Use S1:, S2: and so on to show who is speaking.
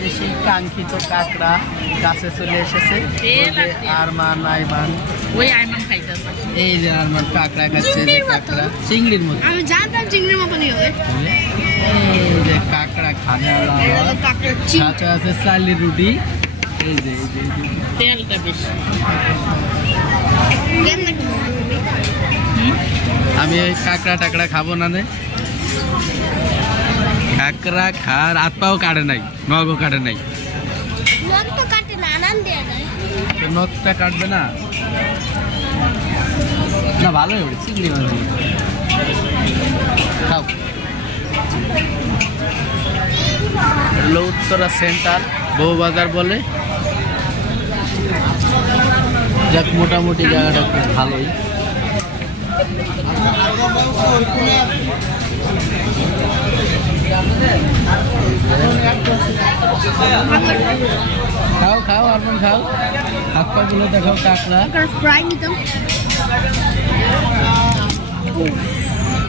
S1: যে সেই কাঙ্ক্ষিত কাঁকড়া কাছে চলে এসেছে। ওই
S2: লাগবে।
S1: আরমান আইমান।
S2: ওই আইমান খাইতেছে।
S1: এই যে আর আরমান কাঁকড়া খাচ্ছে যে
S3: চিংড়ির মতো।
S1: কাঁকড়া। চিংড়ির মতো।
S3: আমি জানতাম চিংড়ির মতনই হবে।
S1: এই যে কাঁকড়া সাথে আছে চালের রুটি। এই যে
S2: তেলটা বেশি।
S1: আমি এই কাঁকড়া টাকড়া খাব না নে। কাঁকড়া খার হাত পাও কাটে নাই নগও কাটে নাই। নখটা কাটবে না? না ভালোই হবে চিংড়ি মাছ খাও। উত্তরা সেন্টার বউবাজার বলে। যাক মোটামুটি জায়গাটা খুব ভালোই। খাও খাও আরমন খাও। হাত পা গুলো দেখাও কাঁকড়া।
S3: ফ্রাই নিতাম।